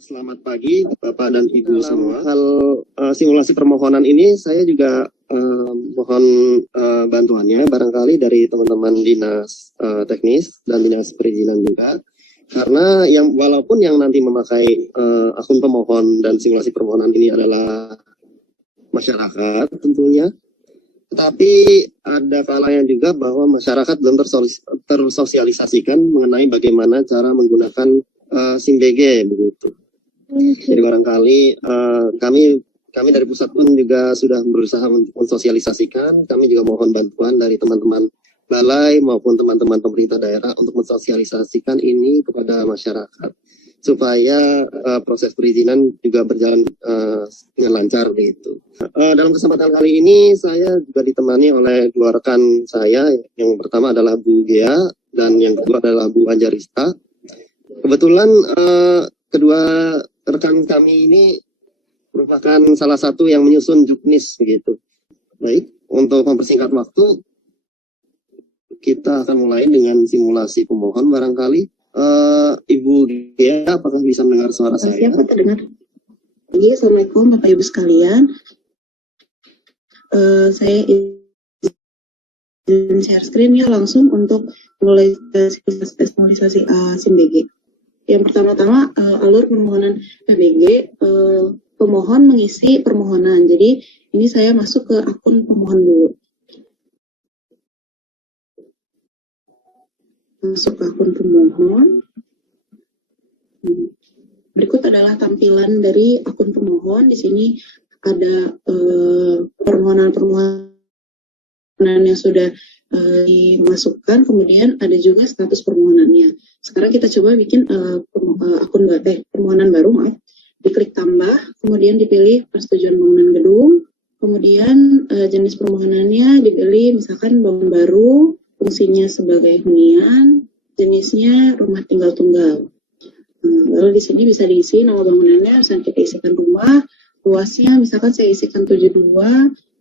Selamat pagi Bapak dan Ibu semua. Hal simulasi permohonan ini saya juga mohon bantuannya barangkali dari teman-teman dinas teknis dan dinas perizinan juga. Karena walaupun yang nanti memakai akun pemohon dan simulasi permohonan ini adalah masyarakat tentunya, tetapi ada kalanya juga bahwa masyarakat belum tersosialisasikan mengenai bagaimana cara menggunakan SIM-BG begitu. Jadi barangkali kami dari pusat pun juga sudah berusaha untuk mensosialisasikan. Kami juga mohon bantuan dari teman-teman balai maupun teman-teman pemerintah daerah untuk mensosialisasikan ini kepada masyarakat supaya proses perizinan juga berjalan dengan lancar begitu. Dalam kesempatan kali ini saya juga ditemani oleh dua rekan saya. Yang pertama adalah Bu Gea dan yang kedua adalah Bu Anjarista. Kebetulan kedua rekan kami ini merupakan salah satu yang menyusun juknis begitu. Baik, untuk mempersingkat waktu, kita akan mulai dengan simulasi pemohon barangkali. Ibu Gea, apakah bisa mendengar suara saya? Siapa terdengar? Assalamualaikum Bapak Ibu sekalian. Saya izin share screen ya langsung untuk mulai simulasi SIM-BG. Yang pertama-tama alur permohonan PBG, pemohon mengisi permohonan. Jadi ini saya masuk ke akun pemohon dulu. Masuk ke akun pemohon. Berikut adalah tampilan dari akun pemohon. Di sini ada permohonan-permohonan yang sudah dimasukkan, kemudian ada juga status permohonannya. Sekarang kita coba bikin permohonan baru, maaf. Diklik tambah, kemudian dipilih persetujuan bangunan gedung, kemudian jenis permohonannya dipilih misalkan bangunan baru, fungsinya sebagai hunian, jenisnya rumah tinggal tunggal. Lalu di sini bisa diisi nama bangunannya, misalkan kita isikan rumah, luasnya misalkan saya isikan 72,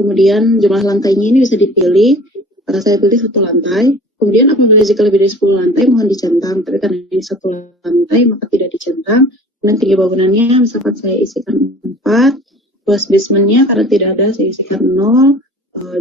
kemudian jumlah lantainya ini bisa dipilih, saya pilih 1 lantai, kemudian apabila jika lebih dari 10 lantai mohon dicentang, tapi karena ini 1 lantai maka tidak dicentang. Dan tinggi bangunannya misalkan saya isikan 4, luas basementnya karena tidak ada saya isikan 0,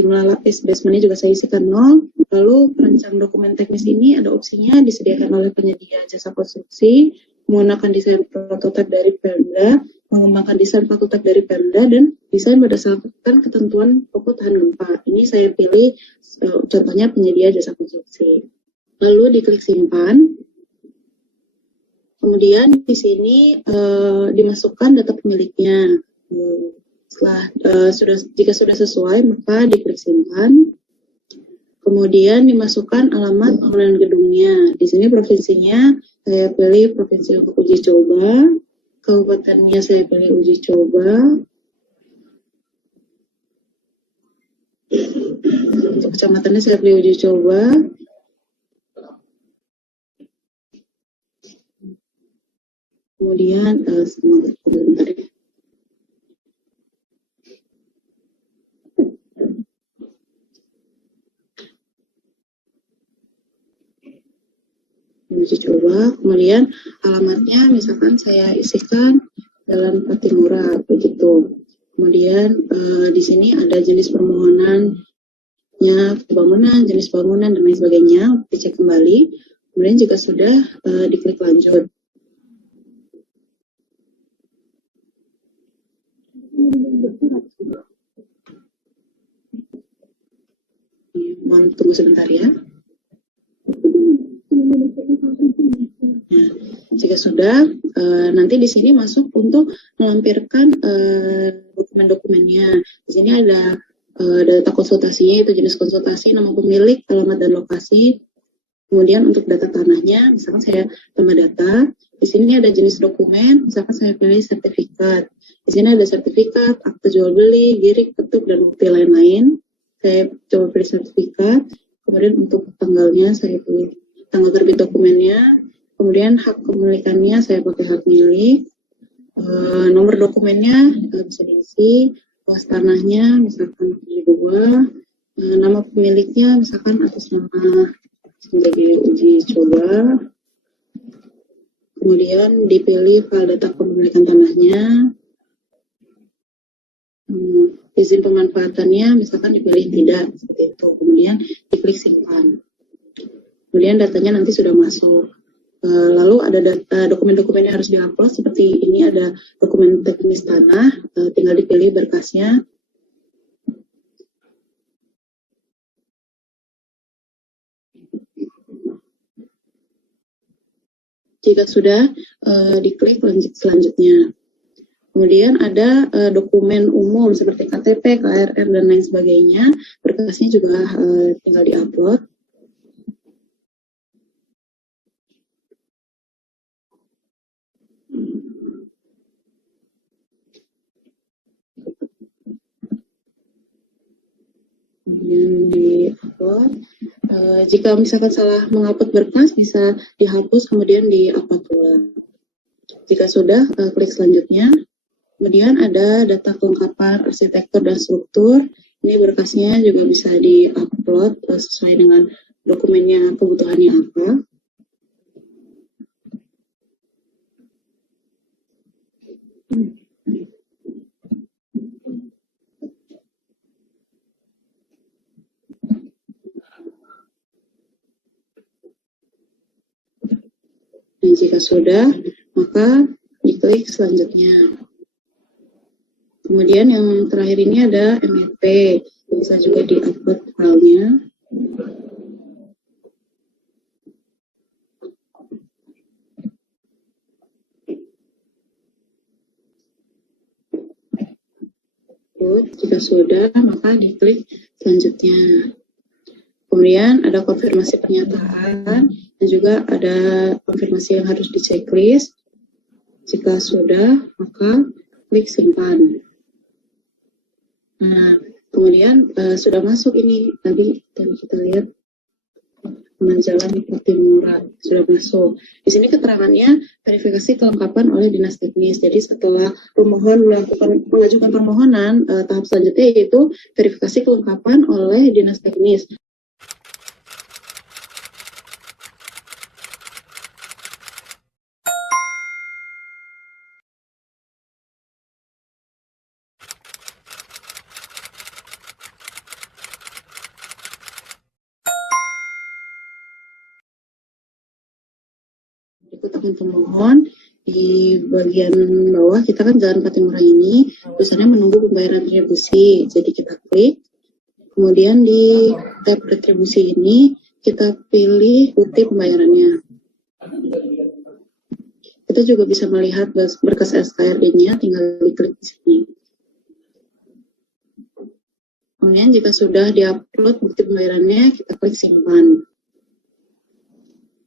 jumlah lapis basementnya juga saya isikan 0. Lalu perancang dokumen teknis ini ada opsinya disediakan oleh penyedia jasa konstruksi, menggunakan desain prototipe dari Pemda, mengembangkan desain prototipe dari Pemda, dan desain berdasarkan ketentuan pokok tahan gempa. Ini saya pilih contohnya penyedia jasa konstruksi. Lalu diklik simpan. Kemudian di sini dimasukkan data pemiliknya. Setelah jika sudah sesuai maka diklik simpan. Kemudian dimasukkan alamat bangunan gedungnya. Di sini provinsinya saya pilih provinsi untuk uji coba. Kabupatennya saya pilih uji coba. Untuk kecamatannya saya pilih uji coba. Kemudian sebentar ya. Uji coba, kemudian alamatnya misalkan saya isikan Jalan Patimura begitu. Kemudian di sini ada jenis permohonannya, bangunan, jenis bangunan, dan lain sebagainya. Dicek kembali. Kemudian jika sudah, diklik lanjut. Mohon tunggu sebentar ya. Nah, jika sudah, nanti di sini masuk untuk melampirkan dokumen-dokumennya. Di sini ada data konsultasinya, itu jenis konsultasi, nama pemilik, alamat dan lokasi. Kemudian untuk data tanahnya, misalkan saya tambah data. Di sini ada jenis dokumen, misalkan saya pilih sertifikat. Di sini ada sertifikat, akte jual beli, girik, ketuk, dan bukti lain-lain. Saya coba pilih sertifikat. Kemudian untuk tanggalnya saya pilih tanggal terbit dokumennya. Kemudian hak kepemilikannya saya pakai hak milik. Nomor dokumennya bisa diisi. Luas tanahnya misalkan 2. Nama pemiliknya misalkan atas nama sebagai uji coba. Kemudian dipilih file data kepemilikan tanahnya. Izin pemanfaatannya misalkan dipilih tidak, seperti itu. Kemudian diklik simpan. Kemudian datanya nanti sudah masuk. Lalu ada dokumen-dokumen yang harus diupload, seperti ini ada dokumen teknis tanah, tinggal dipilih berkasnya. Jika sudah, diklik lanjut selanjutnya. Kemudian ada dokumen umum seperti KTP, KRR, dan lain sebagainya. Berkasnya juga tinggal diupload. Kemudian di-upload. Jika misalkan salah mengupload berkas, bisa dihapus kemudian di-upload ulang. Jika sudah, klik selanjutnya. Kemudian ada data kelengkapan arsitektur dan struktur. Ini berkasnya juga bisa di-upload sesuai dengan dokumennya, kebutuhannya apa. Dan jika sudah, maka diklik selanjutnya. Kemudian yang terakhir ini ada MEP, bisa juga di-upload filenya. Jika sudah, maka diklik selanjutnya. Kemudian ada konfirmasi pernyataan dan juga ada konfirmasi yang harus di checklist. Jika sudah, maka klik simpan. Nah, kemudian sudah masuk ini tadi kita lihat Jalan Patimura sudah masuk. Di sini keterangannya verifikasi kelengkapan oleh Dinas Teknis. Jadi setelah pemohon mengajukan permohonan, tahap selanjutnya yaitu verifikasi kelengkapan oleh Dinas Teknis. Berikut akun pemohon. Di bagian bawah kita kan Jalan Patimura ini tulisannya menunggu pembayaran retribusi. Jadi kita klik. Kemudian di tab retribusi ini kita pilih bukti pembayarannya. Kita juga bisa melihat berkas SKRD-nya, tinggal diklik di sini. Kemudian jika sudah diupload bukti pembayarannya, kita klik simpan.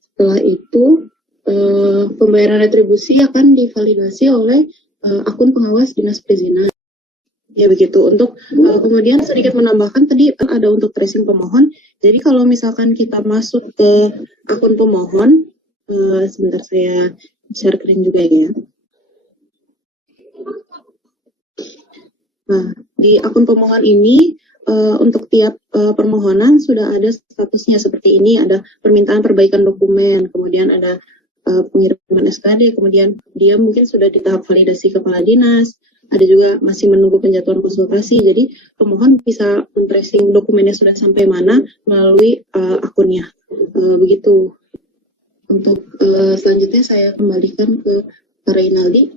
Setelah itu pembayaran retribusi akan divalidasi oleh akun pengawas Dinas Perizinan. Ya begitu. Untuk kemudian sedikit menambahkan tadi ada untuk tracing pemohon. Jadi kalau misalkan kita masuk ke akun pemohon, sebentar saya share screen juga ya. Nah, di akun pemohon ini untuk tiap permohonan sudah ada statusnya seperti ini, ada permintaan perbaikan dokumen, kemudian ada pengiriman SKD, kemudian dia mungkin sudah di tahap validasi kepala dinas, ada juga masih menunggu penjatuhan konsultasi. Jadi pemohon bisa men-tracing dokumennya sudah sampai mana melalui akunnya. Begitu. Untuk selanjutnya saya kembalikan ke Pak Reynaldi.